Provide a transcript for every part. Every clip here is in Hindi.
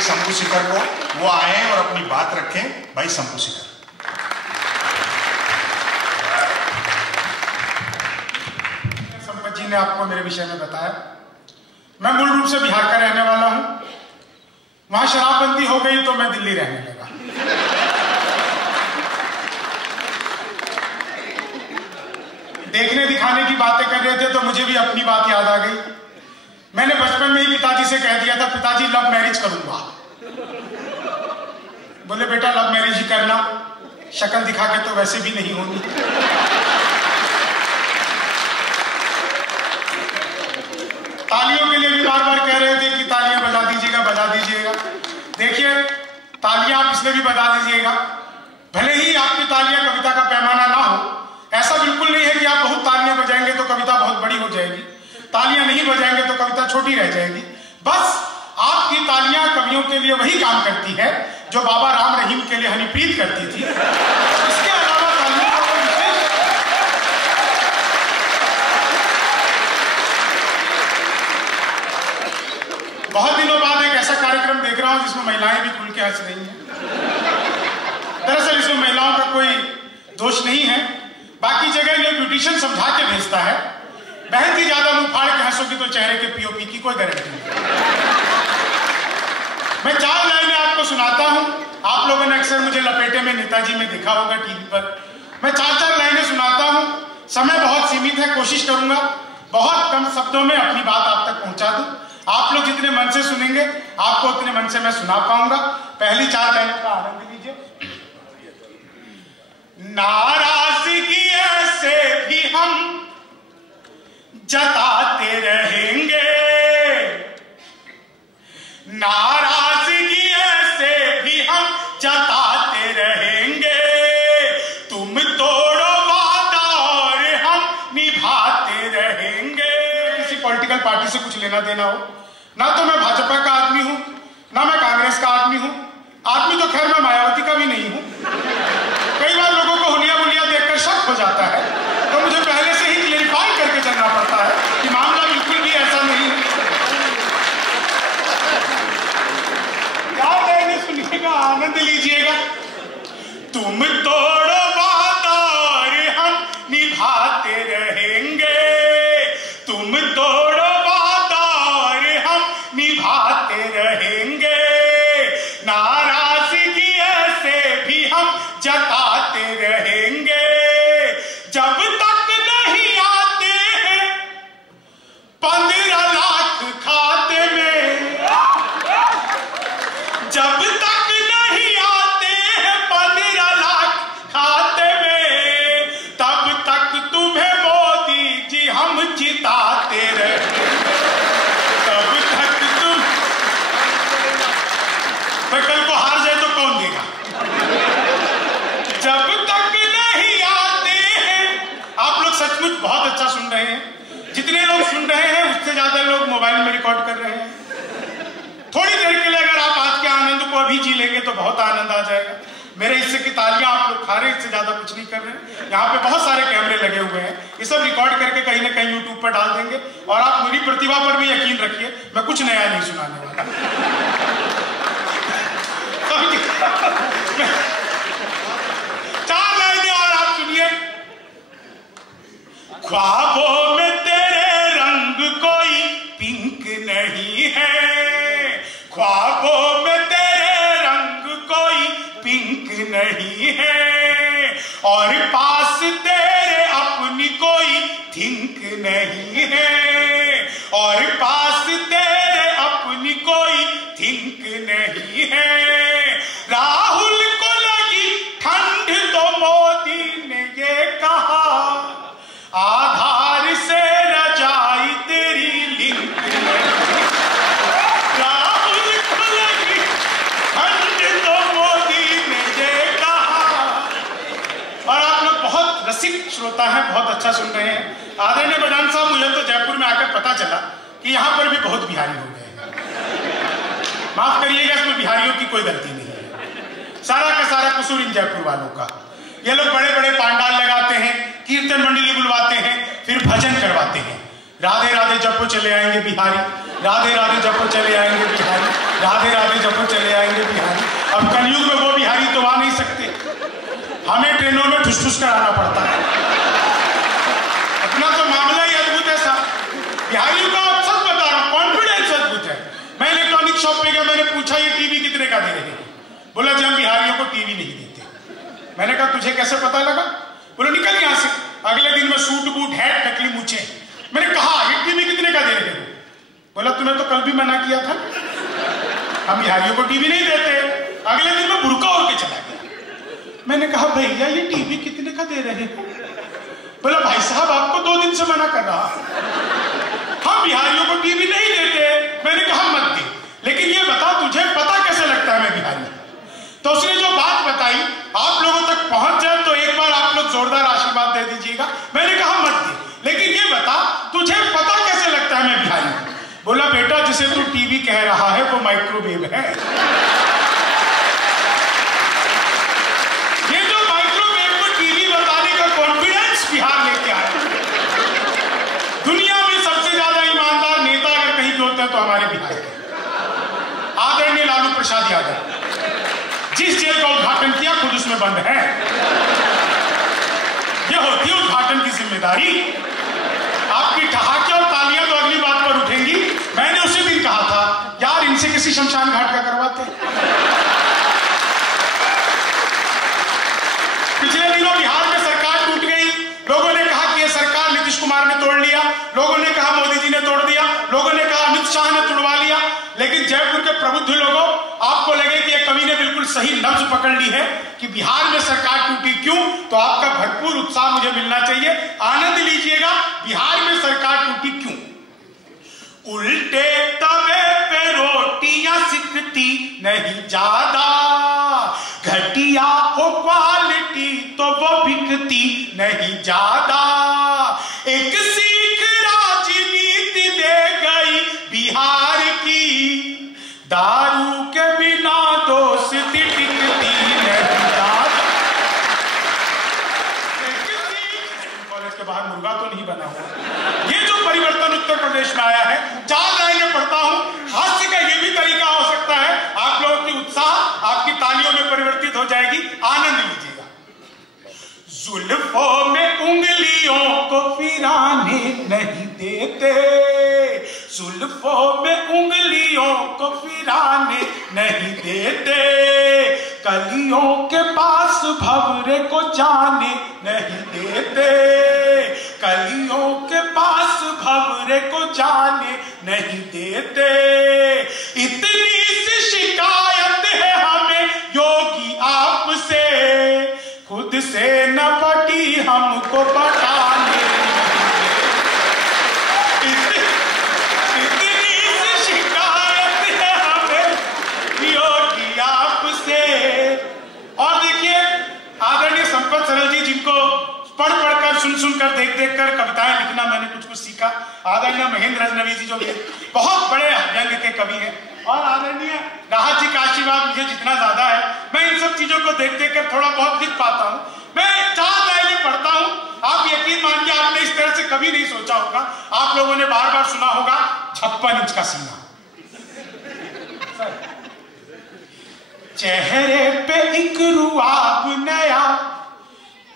भाई शंभू शेखर को, वो आए और अपनी बात रखें। भाई शंभू शेखर। संपत जी ने आपको मेरे विषय में बताया। मैं मूल रूप से बिहार का रहने वाला हूं। वहां शराबबंदी हो गई तो मैं दिल्ली रहने लगा। देखने दिखाने की बातें कर रहे थे तो मुझे भी अपनी बात याद आ गई। मैंने बचपन में ही पिताजी से कह दिया था, पिताजी लव मैरिज करूंगा। बोले बेटा लव मैरिज ही करना, शक्ल दिखा के तो वैसे भी नहीं होगी। तालियों के लिए भी बार बार कह रहे थे कि तालियां बजा दीजिएगा, बजा दीजिएगा। देखिए तालियां आप इसलिए भी बजा दीजिएगा, भले ही आपकी तालियां कविता का पैमाना ना हो, ऐसा बिल्कुल नहीं है कि आप बहुत तालियां बजाएंगे तो कविता बहुत बड़ी हो जाएगी, तालियां नहीं बजाएंगे तो कविता छोटी रह जाएगी। बस आपकी तालियां कवियों के लिए वही काम करती है जो बाबा राम रहीम के लिए हनीप्रीत करती थी। इसके अलावा तालियां का कोई विशेष बहुत दिनों बाद एक ऐसा कार्यक्रम देख रहा हूं जिसमें महिलाएं भी खुल के हंस रही हैं। दरअसल इसमें महिलाओं का कोई दोष नहीं है, बाकी जगह ये ब्यूटिशियन समझा के भेजता है, बहन जी ज्यादा मुंह फाड़ के हंसोगी तो चेहरे के पीओपी की कोई गारंटी नहीं। मैं 4 लाइनें आपको सुनाता हूं। आप लोगों ने अक्सर मुझे लपेटे में नेताजी में देखा होगा टीवी पर। मैं 4-4 लाइनें सुनाता हूं। समय बहुत सीमित है, कोशिश करूंगा बहुत कम शब्दों में अपनी बात आप तक पहुंचा दूं। आप लोग जितने मन से सुनेंगे आपको उतने मन से मैं सुना पाऊंगा। पहली 4 लाइनों का आनंद लीजिए। नाराजगी से भी हम जताते रहेंगे, नाराजगी से भी हम जताते रहेंगे, तुम तोड़ो वादा और हम निभाते रहेंगे। किसी पॉलिटिकल पार्टी से कुछ लेना देना हो, ना तो मैं भाजपा का आदमी हूं ना मैं कांग्रेस का आदमी हूं। आदमी तो खैर मैं मायावती का भी नहीं हूं। कई बार लोगों को हुलिया बुलिया देखकर शक हो जाता है, तो मुझे पहले से ही क्लेरिफाई करके चलना पड़ता है कि मामला बिल्कुल भी ऐसा नहीं है। याद है, सुनिएगा, आनंद लीजिएगा। तुम तोड़ो वादा और हम निभाते रहेंगे, तुम तोड़ो वादा और हम निभाते रहेंगे, नाराजगी से भी हम जताते रहेंगे, जब तक नहीं आते हैं 15 लाख खाते में, जब तक नहीं आते हैं 15 लाख खाते में, तब तक तुम्हें मोदी जी हम जिताते रहेंगे, तब तक तुम। मैं कल को हार जाए तो कौन देगा? जब तक नहीं आते हैं। आप लोग सचमुच बहुत अच्छा सुन रहे हैं। जितने लोग सुन रहे हैं उससे ज्यादा लोग मोबाइल में रिकॉर्ड कर रहे हैं। थोड़ी देर के लिए अगर आप आज के आनंद को अभी जी लेंगे तो बहुत आनंद आ जाएगा। मेरे हिस्से की तालियां आप लोग खा रहे हैं, इससे ज्यादा कुछ नहीं कर रहे। यहाँ पे बहुत सारे कैमरे लगे हुए हैं, ये सब रिकॉर्ड करके कहीं ना कहीं यूट्यूब पर डाल देंगे। और आप मेरी प्रतिभा पर भी यकीन रखिए, मैं कुछ नया नहीं सुनाने वाला। 4 लाइनें और आप सुनिए। ख्वाबों में तेरे रंग कोई पिंक नहीं है, ख्वाबों में तेरे रंग कोई पिंक नहीं है, और पास तेरे अपनी कोई थिंक नहीं है, और पास तेरे अपनी कोई थिंक नहीं है। राहुल को लगी ठंड तो मोदी ने ये कहा, आधार से रजाई तेरी लिंक नहीं। राहुल को लगी ठंड तो मोदी ने ये कहा। और आप लोग बहुत रसिक श्रोता हैं, बहुत अच्छा सुन रहे हैं। आदरणीय बजान साहब, मुझे तो जयपुर में आकर पता चला कि यहाँ पर भी बहुत बिहारी हो गए। माफ करिएगा, इसमें बिहारियों की कोई गलती नहीं है, सारा का सारा कसूर इन जयपुर वालों का। ये लोग बड़े बड़े पांडाल लगाते हैं, कीर्तन मंडली बुलवाते हैं, फिर भजन करवाते हैं। राधे राधे जपो चले आएंगे बिहारी, राधे राधे जपो चले आएंगे बिहारी। राधे राधे जब चले आएंगे बिहारी। अब कलयुग में वो बिहारी तो आ नहीं सकते, हमें ट्रेनों में ठुस ठुस कर आना पड़ता है। अपना तो मामला ही अद्भुत है साहब। बिहारियों का सच बता रहा हूं, कॉन्फिडेंस अद्भुत है। मैं इलेक्ट्रॉनिक शॉप पे गया, मैंने पूछा ये टीवी कितने का दे रहे हैं? बोला जी हम बिहारियों को टीवी नहीं देते। मैंने कहा तुझे कैसे पता लगा? बोला निकल यहां से। अगले दिन में सूट बूट हैट नकली मूछे। मैंने कहा ये टीवी कितने का दे रहे हो? बोला तुम्हें तो कल भी मना किया था, हम बिहारियों को टीवी नहीं देते। अगले दिन में बुर्का ओढ़ के चला गया। मैंने कहा भैया ये टीवी कितने का दे रहे हो? बोला भाई साहब आपको 2 दिन से मना कर रहा, हम बिहारियों को टीवी नहीं देते। मैंने कहा मत दे, लेकिन ये बता तुझे पता कैसे लगता है मैं बिहारी? तो उसने जो बात बताई आप लोगों तक पहुंच जाए तो एक बार आप लोग जोरदार आशीर्वाद दे दीजिएगा। मैंने कहा मत दे, लेकिन ये बता तुझे पता कैसे लगता है मैं बिहारी? बोला बेटा जिसे तू टीवी कह रहा है वो माइक्रोवेव है। ये जो माइक्रोवेव को टीवी बताने का कॉन्फिडेंस बिहार लेके आया। दुनिया में सबसे ज्यादा ईमानदार नेता अगर कहीं पे होते हैं तो हमारे बिहार के आदरणीय लालू प्रसाद यादव, जिस जेल का उद्घाटन किया खुद उसमें बंद है। यह होती है उद्घाटन की जिम्मेदारी। आपकी ठहाके और तालियां तो अगली बात पर उठेंगी। मैंने उसी दिन कहा था यार इनसे किसी शमशान घाट का करवाते। पिछले दिनों बिहार में सरकार टूट गई। लोगों ने कहा कि यह सरकार नीतीश कुमार ने तोड़ लिया, लोगों ने कहा मोदी जी ने तोड़ दिया, लोगों ने कहा अमित शाह ने तुड़वा लिया। लेकिन जयपुर के प्रबुद्ध लोगों, आपको लगे कि यह कवि ने बिल्कुल सही लफ्ज पकड़ ली है कि बिहार में सरकार टूटी क्यों, तो आपका भरपूर उत्साह मुझे मिलना चाहिए। आनंद लीजिएगा बिहार में सरकार टूटी क्यों। उल्टे तवे पे रोटियां सिकती नहीं ज्यादा, घटिया हो क्वालिटी तो वो बिकती नहीं ज्यादा। एक सीख राजनीति दे गई बिहार की, दारू के बिना दोस्ती टिकती नहीं ज्यादा। कॉलेज के बाहर मुर्गा तो नहीं बना हुआ। ये जो परिवर्तन उत्तर प्रदेश में आया है, 4 लाइनें पढ़ता हूं। हास्य का ये भी तरीका हो सकता है, आप लोगों की उत्साह आपकी तालियों में परिवर्तित हो जाएगी। आनंद लीजिएगा। जुल्फों में उंगलियों को फिराने नहीं देते, जुल्फों में उंगलियों को फिराने नहीं देते, कलियों के पास भंवरे को जाने नहीं देते, कलियों के पास भंवरे को जाने नहीं देते। इतनी सी शिकायत है हमें योगी आपसे, खुद से न पटी हमको पटाने। इतनी सी शिकायत है हमें योगी आपसे। और देखिए आदरणीय संपत सरल जी, जिनको पढ़ पढ़कर सुन सुनकर देख देख कर कविताएं लिखना मैंने कुछ कुछ सीखा। आदरणीय महेंद्र रजनवी जी जो बहुत बड़े व्यंग्य के कवि हैं, और आदरणीय राहत जी का आशीर्वाद मुझे जितना ज्यादा है, मैं इन सब चीजों को देख देख कर थोड़ा बहुत लिख पाता हूं। मैं 4 लाइनें पढ़ता हूं, आप यकीन मानिए आपने इस तरह से कभी नहीं सोचा होगा। आप लोगों ने बार बार सुना होगा 56 इंच का सीना। चेहरे पे एक रुआब नया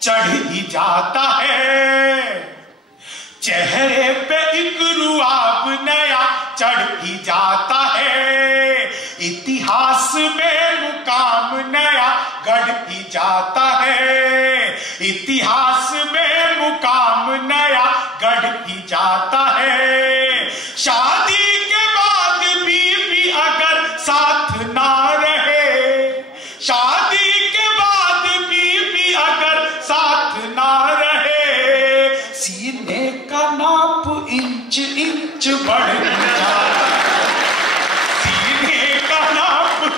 चढ़ ही जाता है, चेहरे पे एक रुआब नया चढ़ ही जाता है, इतिहास में मुकाम नया गढ़ ही जाता है, इतिहास में मुकाम नया गढ़ ही जाता है। शादी के बाद बीवी अगर साथ ना रहे, शादी के बाद बीवी अगर साथ ना रहे, सीने का नाप इंच इंच बढ़ जाता है, सीने का नाप।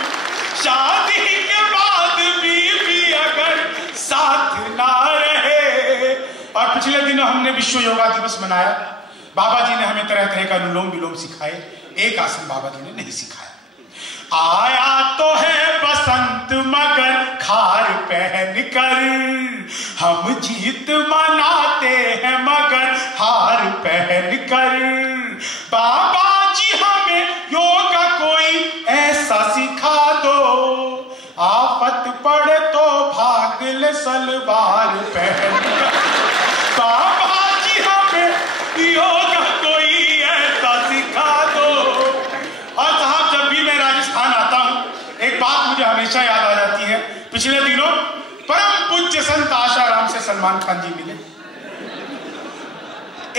शादी के बाद बीवी अगर साथ ना रहे। और पिछले दिनों हमने विश्व योगा दिवस मनाया। बाबा जी ने हमें तरह तरह का अनुलोम विलोम सिखाए, एक आसन बाबा जी ने नहीं सिखाया। आया तो है बसंत मगर खार पहन कर, हम जीत मनाते हैं मगर हार पहन कर। बाबा जी हमें योगा कोई ऐसा सलवार पहनकर बाबा जी हमें योगा कोई ऐसा सिखा दो। और साहब जब भी मैं राजस्थान आता हूं एक बात मुझे हमेशा याद आ जाती है। पिछले दिनों परम पूज्य संत आशाराम से सलमान खान जी मिले।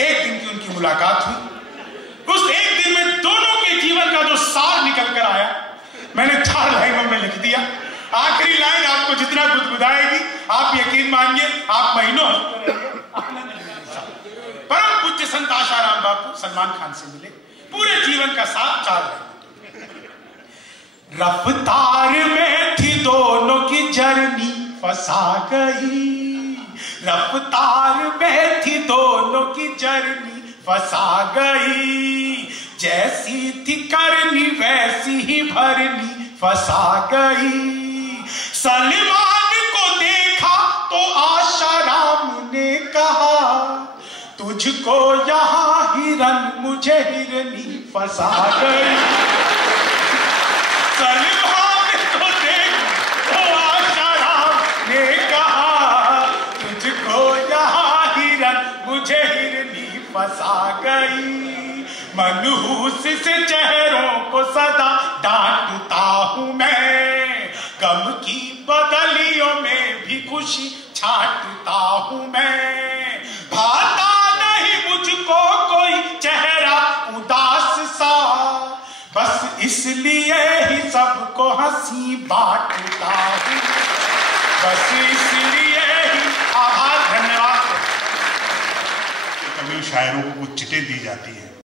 एक दिन की उनकी मुलाकात हुई। उस एक दिन में दोनों के जीवन का जो सार निकल कर आया मैंने 4 लाइनों में लिख दिया। आखिरी लाइन आपको जितना गुदगुदाएगी आप यकीन मानिए आप महीनों परम पूज्य संत आशाराम बापू सलमान खान से मिले। पूरे जीवन का साथ 4 लाइन। रफ्तार में थी दोनों की जर्नी फंसा गई। रफ्तार में थी दोनों की जर्नी फंसा गई। जैसी थी करनी वैसी ही भरनी फंसा गई। सलमान को देखा तो आशाराम ने कहा तुझको यहाँ हिरन मुझे हिरनी फंसा गई। सलमान को देखा तो आशाराम ने कहा तुझको यहाँ हिरन मुझे हिरनी फंसा गई। मनहूस से चेहरों को सदा डांटता हूं मैं। गम की बदलियों में भी खुशी छांटता हूं मैं। भाता नहीं मुझको कोई चेहरा उदास सा बस इसलिए ही सबको हंसी बांटता हूं। बस इसलिए ही आभार धन्यवाद। कभी शायरों को कुछ चिटें दी जाती है।